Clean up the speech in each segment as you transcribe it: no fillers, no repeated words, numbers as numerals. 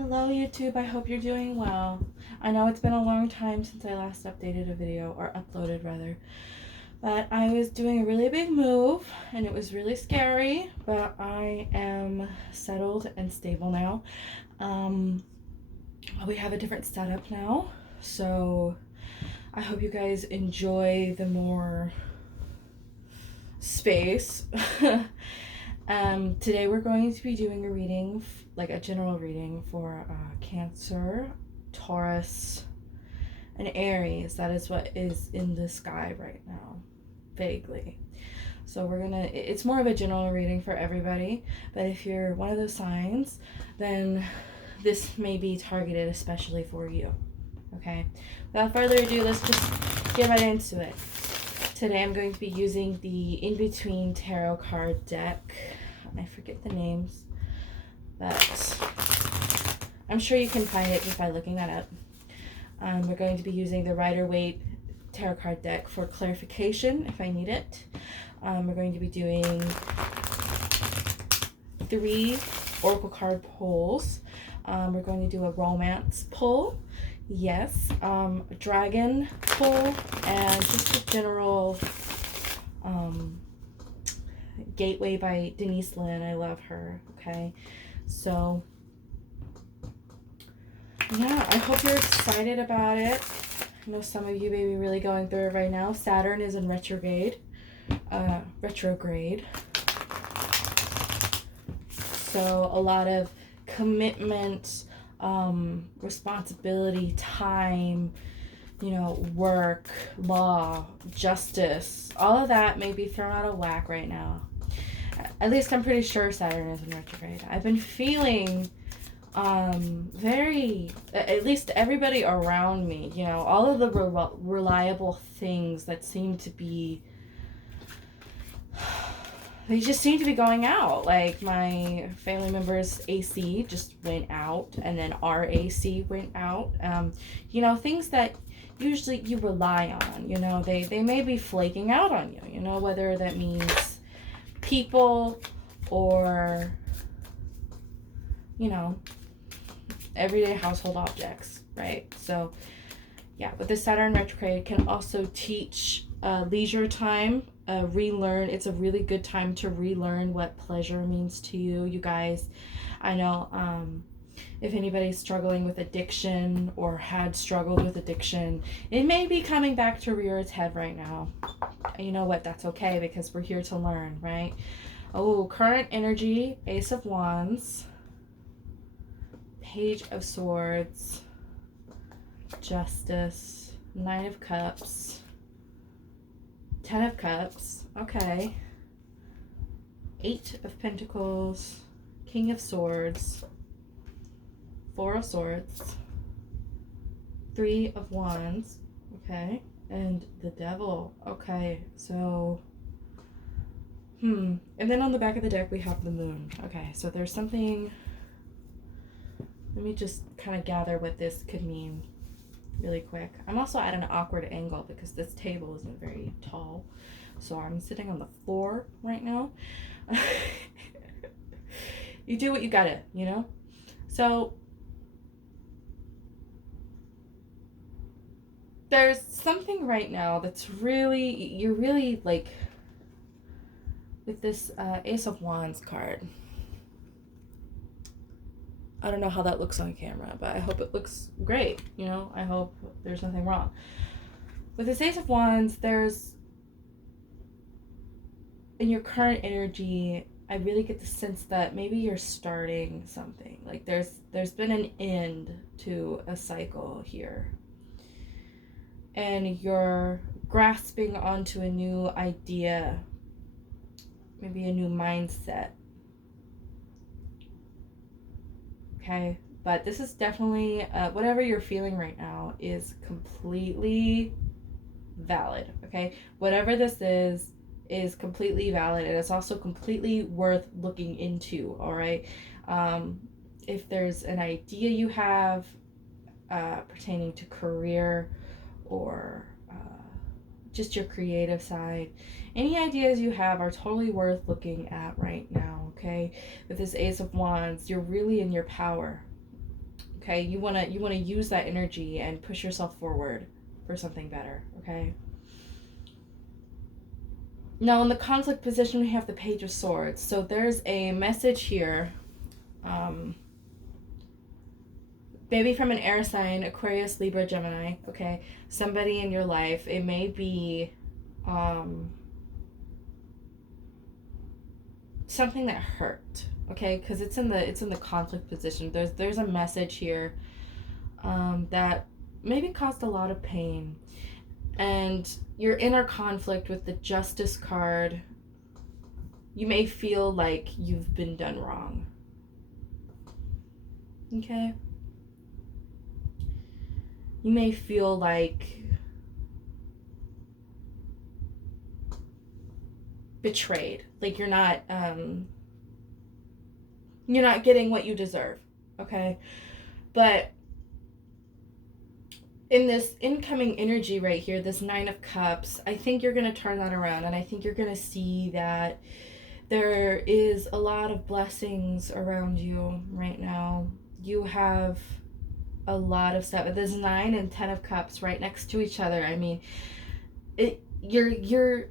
Hello YouTube, I hope you're doing well. I know it's been a long time since I last updated a video, or uploaded rather, but I was doing a really big move and it was really scary, but I am settled and stable now. We have a different setup now, so I hope you guys enjoy the more space. Today we're going to be doing a reading, like a general reading for Cancer, Taurus, and Aries. That is what is in the sky right now, vaguely. So it's more of a general reading for everybody, but if you're one of those signs, then this may be targeted especially for you. Okay, without further ado, let's just get right into it. Today I'm going to be using the In Between Tarot card deck. I forget the names, but I'm sure you can find it just by looking that up. We're going to be using the Rider-Waite Tarot card deck for clarification if I need it. We're going to be doing 3 oracle card pulls. We're going to do a romance pull, yes, dragon pull, and just a general Gateway by Denise Linn. I love her. Okay, so yeah, I hope you're excited about it. I know some of you may be really going through it right now. Saturn is in retrograde. So a lot of commitment, responsibility, time, work, law, justice, all of that may be thrown out of whack right now. At least I'm pretty sure Saturn is in retrograde. I've been feeling at least everybody around me, all of the reliable things that seem to be, they just seem to be going out. Like my family member's AC just went out, and then our AC went out. Things that usually you rely on, they may be flaking out on you, whether that means people or, everyday household objects, right? So yeah, but the Saturn retrograde can also teach leisure time, relearn. It's a really good time to relearn what pleasure means to you, you guys. I know if anybody's struggling with addiction or had struggled with addiction, it may be coming back to rear its head right now. And you know what? That's okay, because we're here to learn, right? Oh, current energy, Ace of Wands, Page of Swords, Justice, Nine of Cups, Ten of Cups, okay, Eight of Pentacles, King of Swords, Four of Swords, Three of Wands, okay, and the Devil. Okay, so and then on the back of the deck we have the Moon. Okay, so there's something. Let me just kind of gather what this could mean really quick. I'm also at an awkward angle because this table isn't very tall, so I'm sitting on the floor right now. You do what you gotta, So there's something right now that's you're really like, with this Ace of Wands card. I don't know how that looks on camera, but I hope it looks great, I hope there's nothing wrong. With this Ace of Wands, in your current energy, I really get the sense that maybe you're starting something. Like there's been an end to a cycle here. And you're grasping onto a new idea, maybe a new mindset. Okay, but this is definitely, whatever you're feeling right now is completely valid, okay? Whatever this is completely valid, and it's also completely worth looking into, all right? If there's an idea you have pertaining to career or just your creative side, any ideas you have are totally worth looking at right now, okay? With this Ace of Wands, you're really in your power. Okay, you want to use that energy and push yourself forward for something better, okay? Now in the conflict position we have the Page of Swords. So there's a message here. Maybe from an air sign, Aquarius, Libra, Gemini, okay? Somebody in your life, it may be something that hurt, okay? Because it's in the conflict position. There's a message here that maybe caused a lot of pain, and your inner conflict with the Justice card. You may feel like you've been done wrong, okay? You may feel like betrayed, like you're not getting what you deserve, okay? But in this incoming energy right here, this Nine of Cups, I think you're going to turn that around, and I think you're going to see that there is a lot of blessings around you right now. You have a lot of stuff. There's 9 and 10 of Cups right next to each other. I mean, you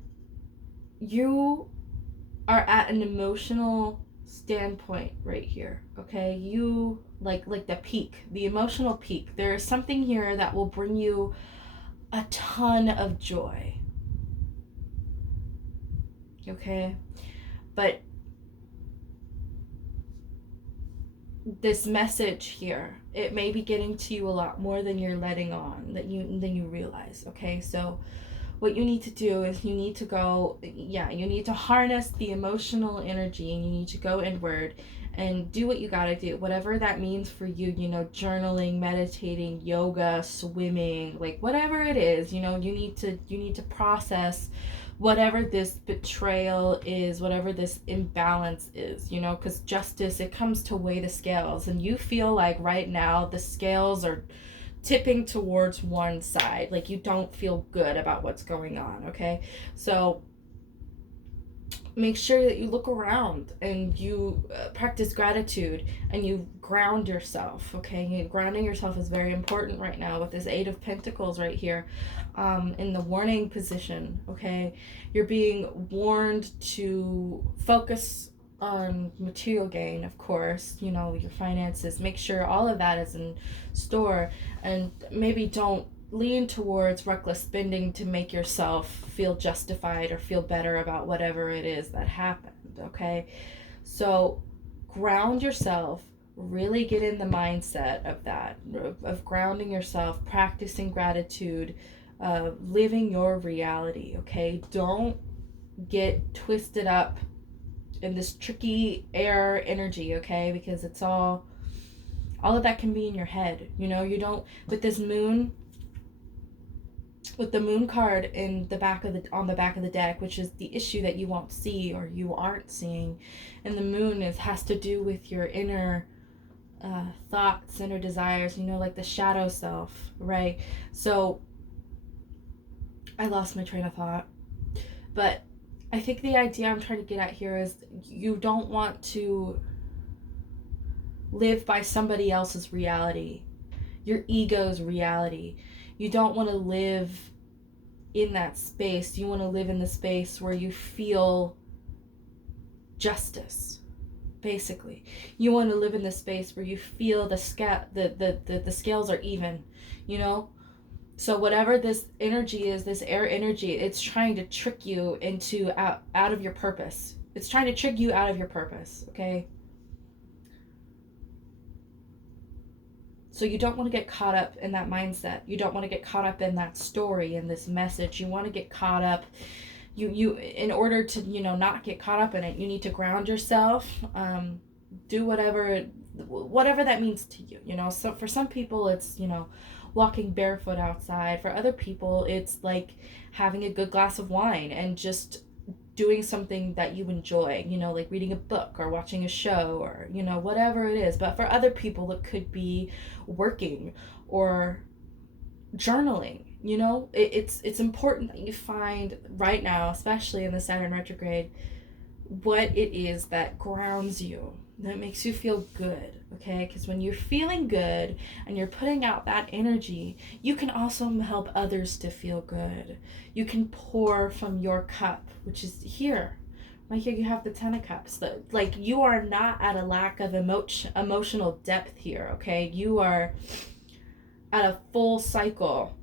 are at an emotional standpoint right here, okay? You like the peak, the emotional peak. There is something here that will bring you a ton of joy, okay? But this message here, it may be getting to you a lot more than you're letting on, than you realize, okay? So what you need to do is you need to harness the emotional energy, and you need to go inward and do what you got to do, whatever that means for you, journaling, meditating, yoga, swimming, like whatever it is, you need to process whatever this betrayal is, whatever this imbalance is, because justice, it comes to weigh the scales, and you feel like right now the scales are tipping towards one side, like you don't feel good about what's going on, okay? So make sure that you look around and you practice gratitude and you ground yourself, okay? Grounding yourself is very important right now with this 8 of Pentacles right here, in the warning position, okay? You're being warned to focus on material gain, of course, your finances. Make sure all of that is in store, and maybe don't lean towards reckless spending to make yourself feel justified or feel better about whatever it is that happened, okay? So ground yourself, really get in the mindset of that, of grounding yourself, practicing gratitude, living your reality, okay? Don't get twisted up in this tricky air energy, okay? Because it's all of that can be in your head, you don't, with this moon, with the moon card in on the back of the deck, which is the issue that you won't see or you aren't seeing, and the moon has to do with your inner thoughts, inner desires, like the shadow self, right? So I lost my train of thought, but I think the idea I'm trying to get at here is you don't want to live by somebody else's reality, your ego's reality. You don't want to live in that space. You want to live in the space where you feel justice, basically. You want to live in the space where you feel the scales are even, So whatever this energy is, this air energy, it's trying to trick you into out of your purpose. It's trying to trick you out of your purpose, okay? So you don't want to get caught up in that mindset. You don't want to get caught up in that story and this message. You want to get caught up. You in order to, not get caught up in it, you need to ground yourself. Do whatever that means to you, So for some people, it's, walking barefoot outside. For other people, it's like having a good glass of wine and just doing something that you enjoy, like reading a book or watching a show or, whatever it is. But for other people, it could be working or journaling. It's important that you find right now, especially in the Saturn retrograde, what it is that grounds you, that makes you feel good, okay? Because when you're feeling good and you're putting out that energy, you can also help others to feel good. You can pour from your cup, which is here. Right here you have the Ten of Cups. Like, you are not at a lack of emotional depth here, okay? You are at a full cycle.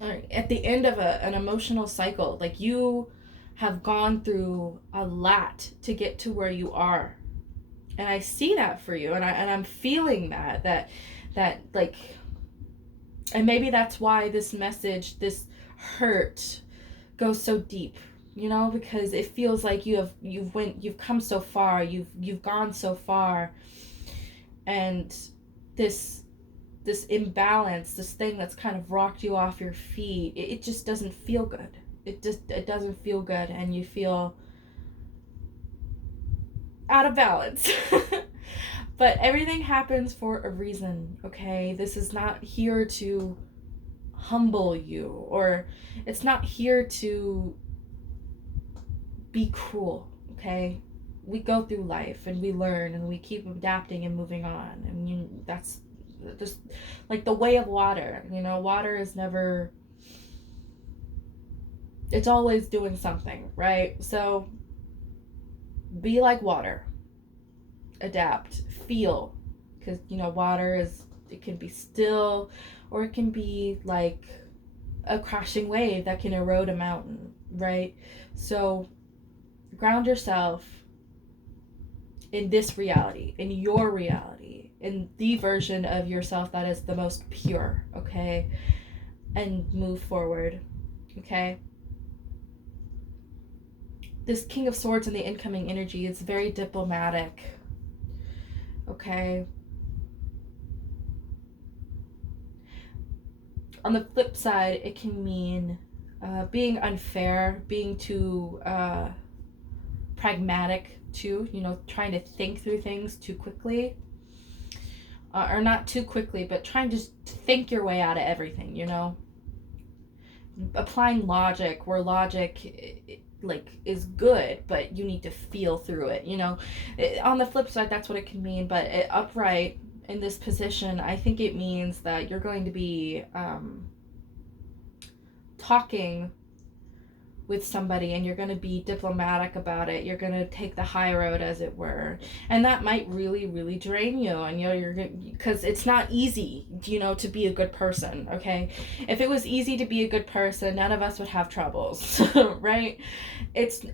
At the end of an emotional cycle. Like, you have gone through a lot to get to where you are, and I see that for you, and I'm feeling that like, and maybe that's why this message, this hurt, goes so deep, because it feels like you've come so far, you've gone so far, and this imbalance, this thing that's kind of rocked you off your feet, it just doesn't feel good. It doesn't feel good, and you feel out of balance. But everything happens for a reason, okay? This is not here to humble you, or it's not here to be cruel, okay? We go through life and we learn and we keep adapting and moving on, and that's just like the way of water. Water is never, it's always doing something, right? So be like water. Adapt, feel, because water is, it can be still, or it can be like a crashing wave that can erode a mountain, right? So ground yourself in this reality, in your reality, in the version of yourself that is the most pure, okay? And move forward, okay? This King of Swords and the incoming energy is very diplomatic, okay? On the flip side, it can mean being unfair, being too pragmatic too, trying to think through things too quickly. Or not too quickly, but trying to think your way out of everything, Applying logic where logic is good, but you need to feel through it, on the flip side, that's what it can mean. But upright in this position, I think it means that you're going to be talking with somebody, and you're going to be diplomatic about it. You're going to take the high road, as it were, and that might really, really drain you. And you're because it's not easy, to be a good person, okay? If it was easy to be a good person, none of us would have troubles. Right? It's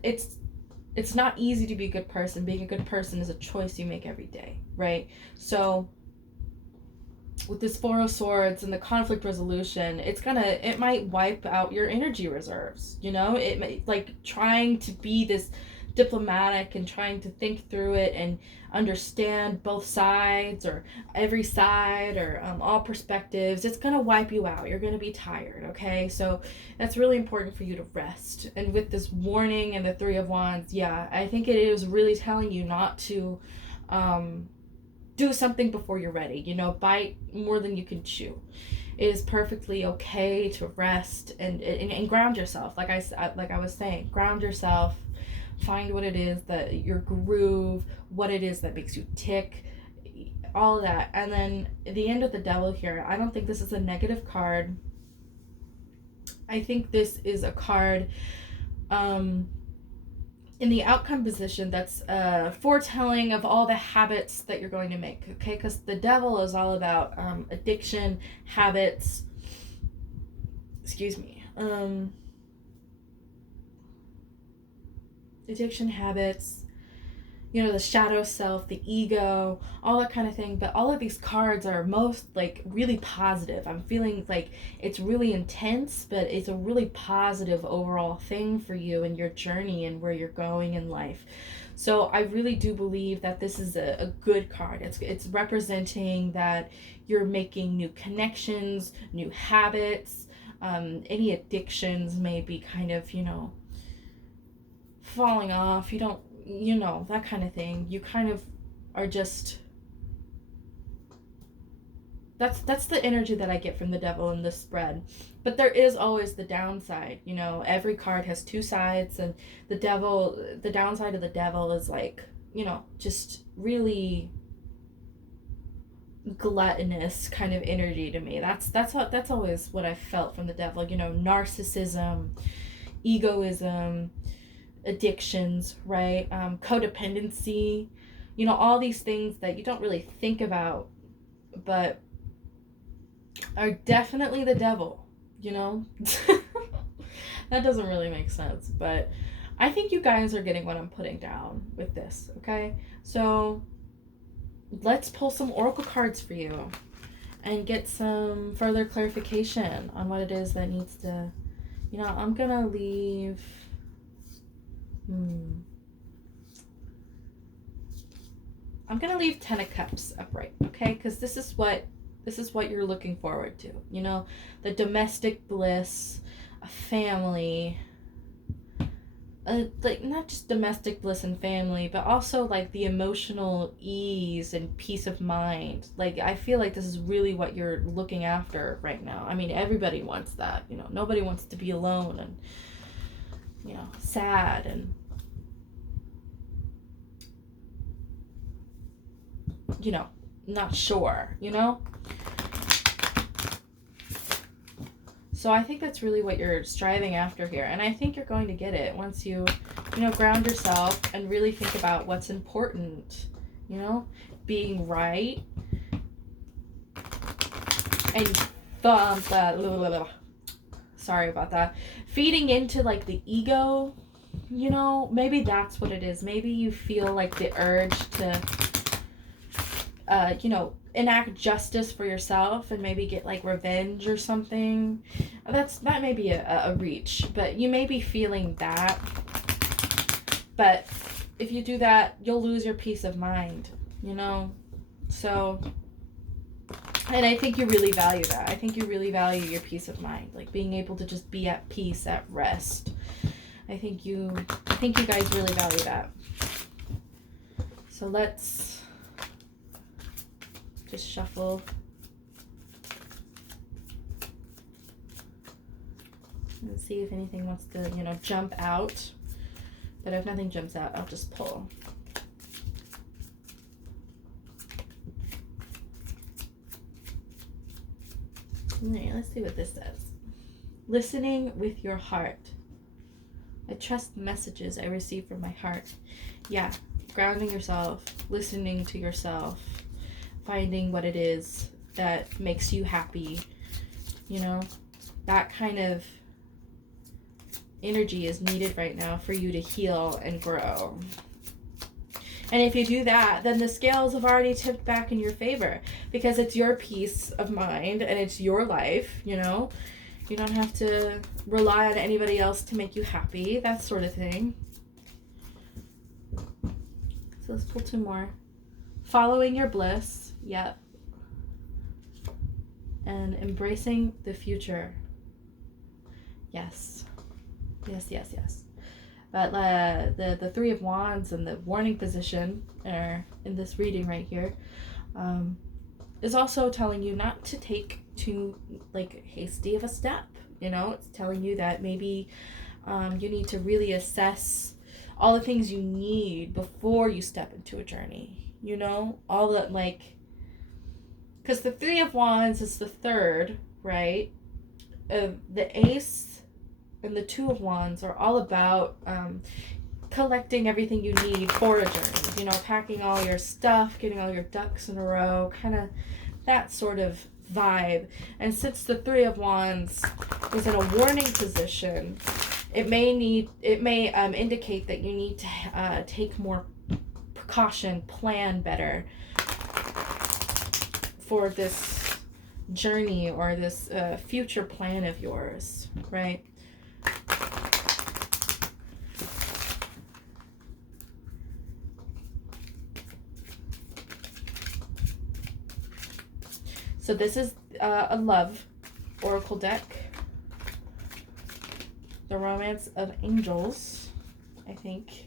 not easy to be a good person. Being a good person is a choice you make every day, right? So with this Four of Swords and the conflict resolution, it might wipe out your energy reserves, it may, like, trying to be this diplomatic and trying to think through it and understand both sides, or every side, or all perspectives. It's gonna wipe you out. You're gonna be tired, okay? So that's really important for you to rest. And with this warning and the Three of Wands, yeah, I think it is really telling you not to do something before you're ready. Bite more than you can chew. It is perfectly okay to rest and ground yourself. Like I was saying, ground yourself. Find what it is that your groove, what it is that makes you tick, all of that. And then the end of the Devil here, I don't think this is a negative card. I think this is a card in the outcome position that's foretelling of all the habits that you're going to make, okay? Because the Devil is all about addiction, habits, addiction, habits, the shadow self, the ego, all that kind of thing. But all of these cards are most, like, really positive. I'm feeling like it's really intense, but it's a really positive overall thing for you and your journey and where you're going in life. So I really do believe that this is a good card. It's representing that you're making new connections, new habits. Any addictions may be kind of, falling off. You don't, that kind of thing. You kind of are just, that's the energy that I get from the Devil in this spread. But there is always the downside. Every card has two sides, and the downside of the Devil is like you know, just really gluttonous kind of energy to me. That's always what I felt from the devil. You know, narcissism, egoism, addictions, right? Codependency. You know, all these things that you don't really think about, but are definitely the devil. You know, that doesn't really make sense, but I think you guys are getting what I'm putting down with this. Okay, so let's pull some oracle cards for you and get some further clarification on what it is that needs to, you know, I'm gonna leave I'm gonna leave 10 of Cups upright, okay? Because this is what you're looking forward to, you know, the domestic bliss, a family, like not just domestic bliss and family, but also like the emotional ease and peace of mind. Like I feel like this is really what you're looking after right now. I mean, everybody wants that, you know. Nobody wants to be alone and, you know, sad and, you know, not sure, you know. So I think that's really what you're striving after here, and I think you're going to get it once you know, ground yourself and really think about what's important, you know, being right and sorry about that, feeding into like the ego, you know, maybe that's what it is. Maybe you feel like the urge to you know, enact justice for yourself and maybe get like revenge or something. That may be a reach, but you may be feeling that. But if you do that, you'll lose your peace of mind, you know. So, and I think you really value that. I think you really value your peace of mind, like being able to just be at peace, at rest. I think you guys really value that. So let's just shuffle and see if anything wants to, you know, jump out. But if nothing jumps out, I'll just pull. Alright, let's see what this says. Listening with your heart. I trust the messages I receive from my heart. Yeah, grounding yourself, listening to yourself, finding what it is that makes you happy, you know, that kind of energy is needed right now for you to heal and grow. And if you do that, then the scales have already tipped back in your favor because it's your peace of mind and it's your life, you know. You don't have to rely on anybody else to make you happy, that sort of thing. So let's pull two more. Following your bliss. Yep. And embracing the future. Yes. Yes. But the Three of Wands and the warning position are in this reading right here, is also telling you not to take too like hasty of a step. You know, it's telling you that maybe you need to really assess all the things you need before you step into a journey. You know, all the like, because the Three of Wands is the third, right? The Ace and the Two of Wands are all about collecting everything you need for a journey. You know, packing all your stuff, getting all your ducks in a row, kind of that sort of vibe. And since the Three of Wands is in a warning position, it may indicate that you need to take more precaution, plan better for this journey or this future plan of yours, right? So this is a love oracle deck. The Romance of Angels, I think.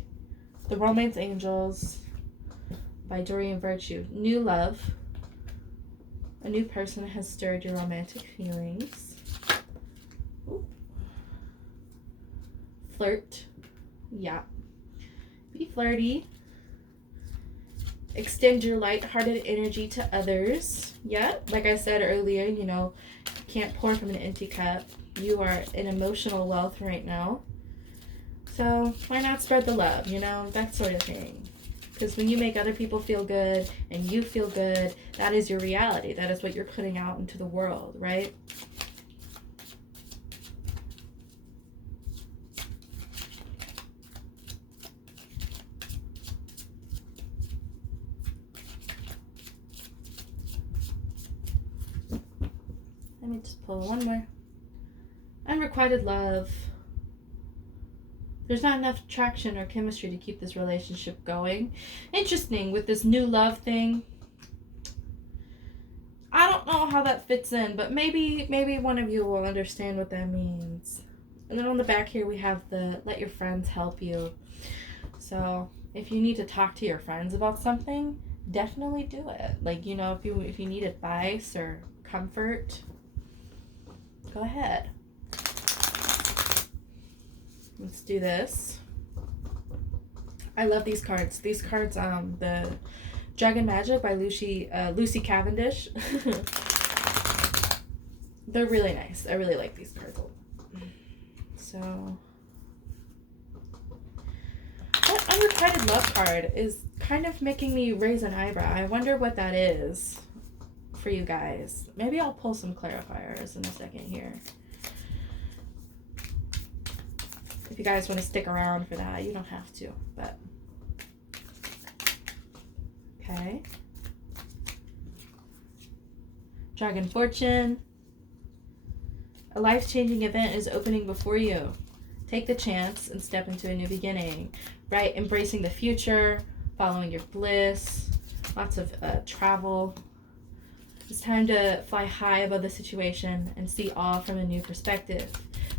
The Romance Angels by Doreen Virtue. New love. A new person has stirred your romantic feelings. Ooh. Flirt. Yeah. Be flirty. Extend your light-hearted energy to others. Yeah, like I said earlier, you know, you can't pour from an empty cup. You are in emotional wealth right now. So why not spread the love, you know, that sort of thing. Because when you make other people feel good and you feel good, that is your reality. That is what you're putting out into the world, right? Let me just pull one more. Unrequited love. There's not enough attraction or chemistry to keep this relationship going. Interesting with this new love thing. I don't know how that fits in, but maybe one of you will understand what that means. And then on the back here we have the let your friends help you. So if you need to talk to your friends about something, definitely do it. Like, you know, if you need advice or comfort, go ahead. Let's do this. I love these cards. These cards, the Dragon Magic by Lucy Cavendish. They're really nice. I really like these cards. So, that unrequited love card is kind of making me raise an eyebrow. I wonder what that is for you guys. Maybe I'll pull some clarifiers in a second here. If you guys want to stick around for that, you don't have to, but okay. Dragon Fortune. A life-changing event is opening before you. Take the chance and step into a new beginning. Right? Embracing the future, following your bliss, lots of travel. It's time to fly high above the situation and see all from a new perspective.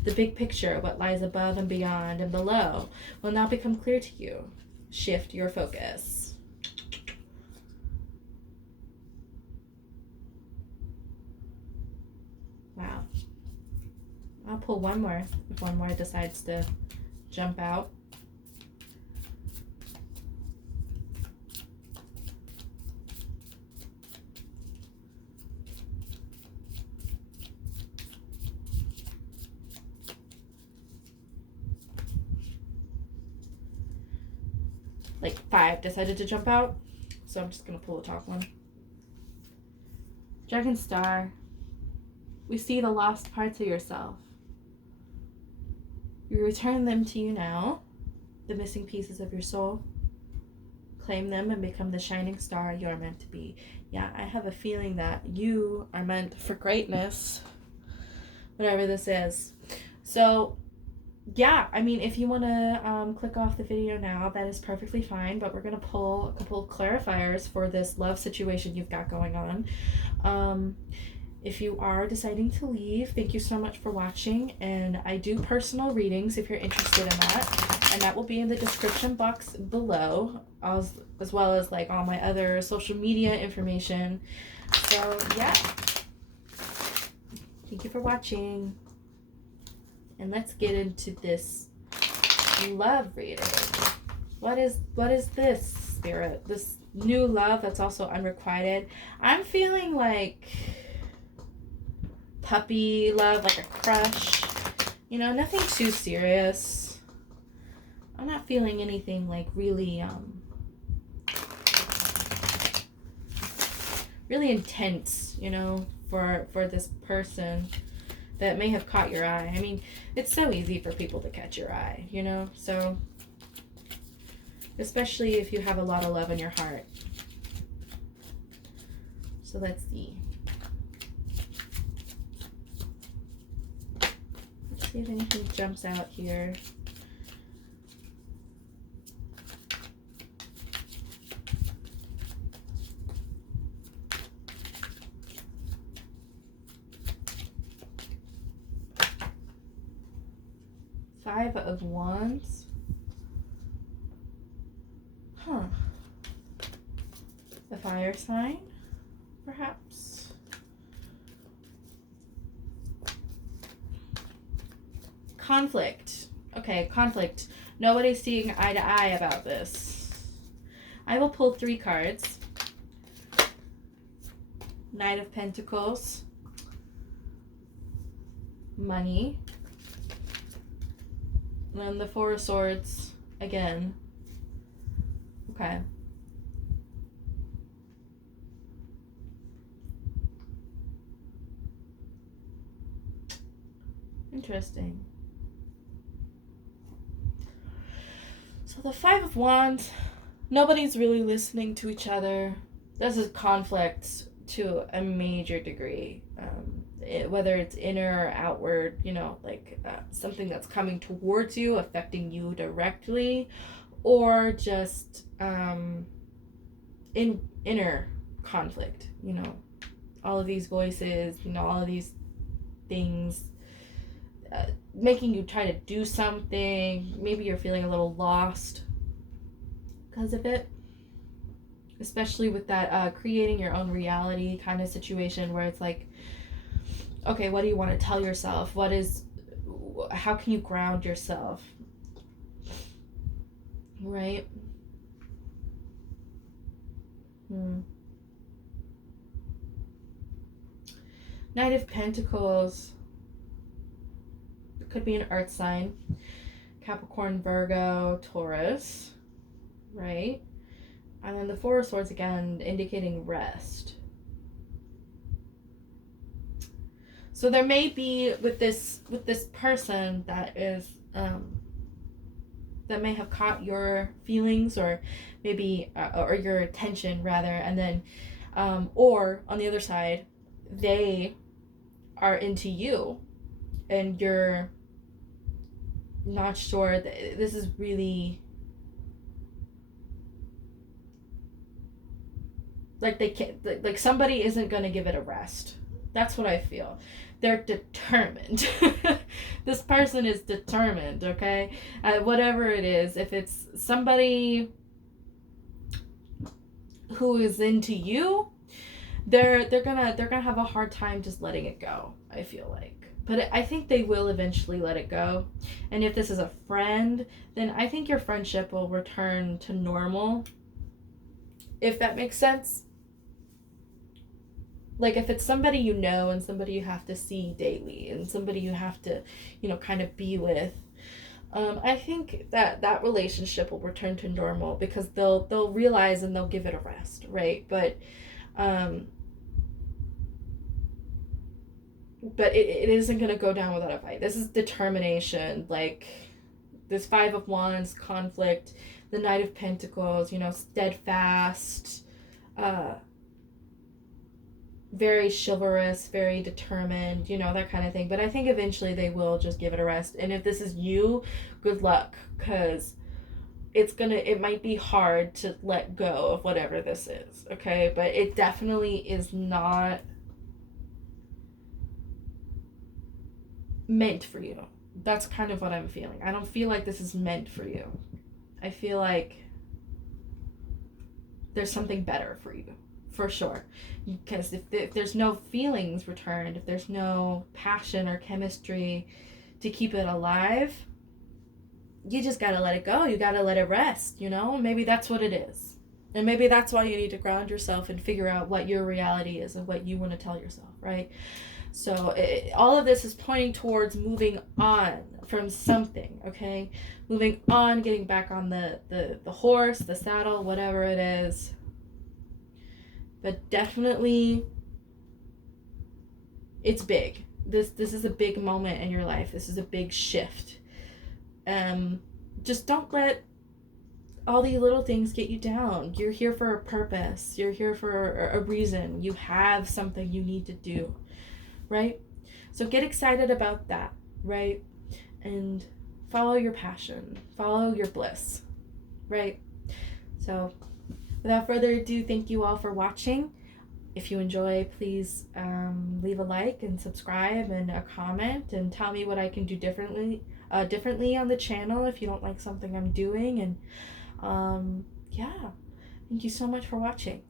The big picture, what lies above and beyond and below, will now become clear to you. Shift your focus. Wow. I'll pull one more if one more decides to jump out. Like 5 decided to jump out, so I'm just gonna pull the top one. Dragon Star. We see the lost parts of yourself. We return them to you now, the missing pieces of your soul. Claim them and become the shining star you are meant to be. Yeah, I have a feeling that you are meant for greatness, whatever this is. So yeah, I mean, if you want to click off the video now, that is perfectly fine, but we're going to pull a couple of clarifiers for this love situation you've got going on. If you are deciding to leave, thank you so much for watching, and I do personal readings if you're interested in that, and that will be in the description box below, as well as like all my other social media information. So yeah, thank you for watching. And let's get into this love reading. What is this, Spirit? This new love that's also unrequited. I'm feeling like puppy love, like a crush. You know, nothing too serious. I'm not feeling anything like really intense, you know, for this person that may have caught your eye. I mean, it's so easy for people to catch your eye, you know? So, especially if you have a lot of love in your heart. So let's see. Let's see if anything jumps out here. Five of Wands. Huh. A fire sign, perhaps. Conflict. Okay, conflict. Nobody's seeing eye to eye about this. I will pull 3 cards. Knight of Pentacles, money, and then the 4 of Swords again. Okay. Interesting. So the 5 of Wands, nobody's really listening to each other. This is conflict to a major degree. Whether it's inner or outward, something that's coming towards you, affecting you directly, or just in inner conflict, all of these voices, all of these things making you try to do something. Maybe you're feeling a little lost because of it, especially with that creating your own reality kind of situation where it's like, okay, what do you want to tell yourself? How can you ground yourself? Right? Knight of Pentacles. It could be an earth sign. Capricorn, Virgo, Taurus. Right? And then the 4 of Swords again, indicating rest. So there may be with this person that is that may have caught your feelings, or maybe or your attention rather, and then or on the other side, they are into you and you're not sure that this is really like they can't, like somebody isn't going to give it a rest. That's what I feel. They're determined. This person is determined, okay? Whatever it is, if it's somebody who is into you, they're gonna have a hard time just letting it go, I feel like. But I think they will eventually let it go. And if this is a friend, then I think your friendship will return to normal, if that makes sense. Like if it's somebody you know and somebody you have to see daily and somebody you have to, kind of be with, I think that relationship will return to normal because they'll realize and they'll give it a rest, right? But it isn't going to go down without a fight. This is determination, like this 5 of Wands, conflict, the Knight of Pentacles, steadfast, very chivalrous, very determined, that kind of thing. But I think eventually they will just give it a rest. And if this is you, good luck, because it might be hard to let go of whatever this is, okay? But it definitely is not meant for you. That's kind of what I'm feeling. I don't feel like this is meant for you. I feel like there's something better for you. For sure. Because if there's no feelings returned, if there's no passion or chemistry to keep it alive, you just gotta let it go. You gotta let it rest, Maybe that's what it is. And maybe that's why you need to ground yourself and figure out what your reality is and what you want to tell yourself, right? So all of this is pointing towards moving on from something, okay? Moving on, getting back on the horse, the saddle, whatever it is. But definitely, it's big. This is a big moment in your life. This is a big shift. Just don't let all these little things get you down. You're here for a purpose. You're here for a reason. You have something you need to do, right? So get excited about that, right? And follow your passion. Follow your bliss, right? So without further ado, thank you all for watching. If you enjoy, please leave a like and subscribe and a comment and tell me what I can do differently on the channel if you don't like something I'm doing. And yeah, thank you so much for watching.